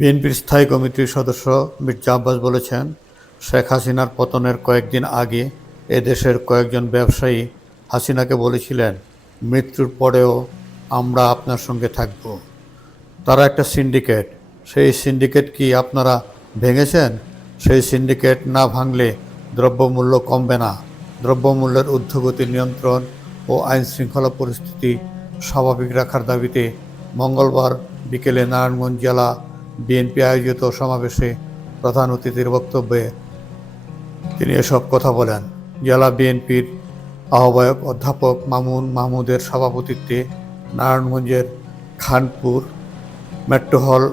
বিএনপির স্থায়ী কমিটির সদস্য মির্জা আব্বাস বলেছেন, শেখ হাসিনার পতনের কয়েকদিন আগে এ দেশের কয়েকজন ব্যবসায়ী হাসিনাকে বলেছিলেন, মৃত্যুর পরেও আমরা আপনার সঙ্গে থাকব। তারা একটা সিন্ডিকেট। সেই সিন্ডিকেট কি আপনারা ভেঙেছেন? সেই সিন্ডিকেট না ভাঙলে দ্রব্যমূল্য কমবে না। দ্রব্যমূল্যের ঊর্ধ্বগতি নিয়ন্ত্রণ ও আইন শৃঙ্খলা পরিস্থিতি স্বাভাবিক রাখার দাবিতে মঙ্গলবার বিকেলে নারায়ণগঞ্জ জেলা বিএনপি আয়োজিত সমাবেশে প্রধান অতিথির বক্তব্যে তিনি এসব কথা বলেন। জেলা বিএনপির আহ্বায়ক অধ্যাপক মামুন মাহমুদের সভাপতিত্বে নারায়ণগঞ্জের খানপুর মেট্রো হল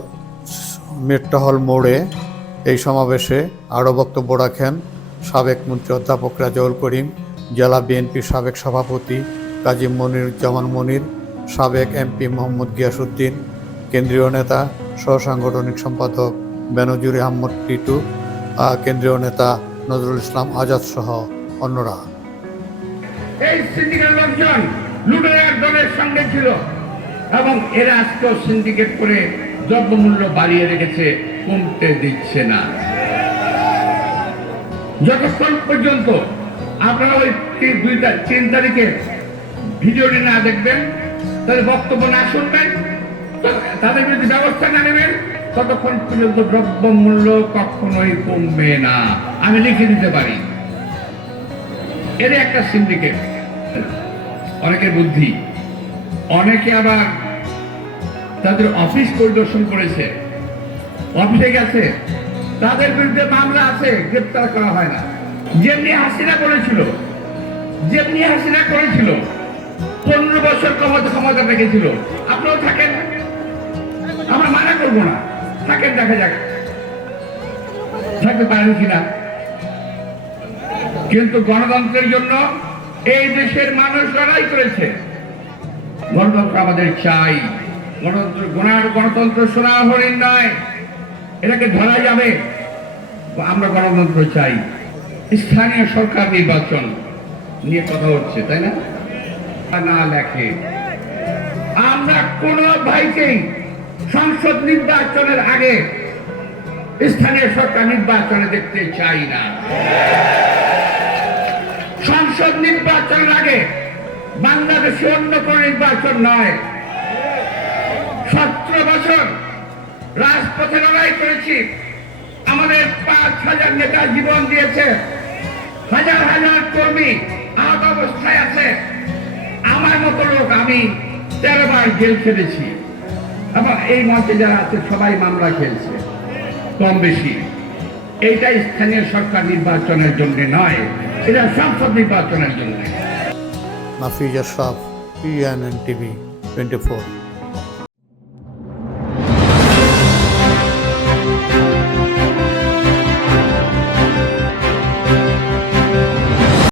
মেট্রো হল মোড়ে এই সমাবেশে আরও বক্তব্য রাখেন সাবেক মন্ত্রী অধ্যাপক রাজাউল করিম, জেলা বিএনপির সাবেক সভাপতি কাজী মনিরুজ্জামান মনির, সাবেক এমপি মোহাম্মদ গিয়াসুদ্দিন কেন্দ্রীয় নেতা, সহসাংগঠনিক সম্পাদক বেনজুর আহমদ টিটু কেন্দ্রীয় নেতা নজরুল ইসলাম আজাদ সহ অন্যরা। এই সিন্ডিকেট লোকজন লুটেরার দলের সঙ্গে ছিল এবং এরা আজকেও সিন্ডিকেট করে দ্রব্যমূল্য বাড়িয়ে রেখেছে, কমতে দিচ্ছে না। যতক্ষণ পর্যন্ত আপনারা ওই দুই তিন তারিখে ভিডিওটি না দেখবেন তাদের বক্তব্য না শুনবেন তাদের বিরুদ্ধে ব্যবস্থা না নেবেন, ততক্ষণ পর্যন্ত দ্রব্যমূল্য কখনোই কমবে না। আমি লিখে দিতে পারি। এর একটা সিন্ডিকেট অনেকের বুদ্ধি। অনেকে আবার তাদের অফিস পরিদর্শন করেছে। অফিসে গেছে। তাদের বিরুদ্ধে মামলা আছে, গ্রেপ্তার করা হয় না। যেমনি হাসিনা করেছিল যেমনি হাসিনা করেছিল, পনেরো বছর ক্ষমতা ক্ষমতা রেখেছিল। আপনারাও থাকেন আমরা মানা করব না। থাকেন, দেখা যাক। থাকতে পারেন কিনা। কিন্তু গণতন্ত্রের জন্য এই দেশের মানুষ লড়াই করেছে। গণতন্ত্র আমাদের চাই। গণতন্ত্র গণার গণতন্ত্র সোনা হরিণ নয়। এটাকে ধরা যাবে। আমরা গণতন্ত্র চাই। স্থানীয় সরকার নির্বাচন নিয়ে কথা হচ্ছে, তাই না? না লেখে। আমরা কোন ভাইকেই সংসদ নির্বাচনের আগে স্থানীয় সরকার নির্বাচনে দেখতে চাই না। সংসদ নির্বাচনের আগে বাংলাদেশে অন্য কোন নির্বাচন নয়। সতেরো বছর রাজপথে লড়াই করেছি। আমাদের পাঁচ হাজার নেতা জীবন দিয়েছে। হাজার হাজার কর্মী আহত অবস্থায় আছে। আমার মতো লোক আমি তেরো বার জেল খেলেছি এবং এই মঞ্চে যারা আছে, সবাই মামলা খেলছে। কম বেশি। এইটা স্থানীয় সরকার নির্বাচনের জন্য নয়, এটা সংসদ নির্বাচনের জন্য। Mafiz Ashraf ENN TV twenty four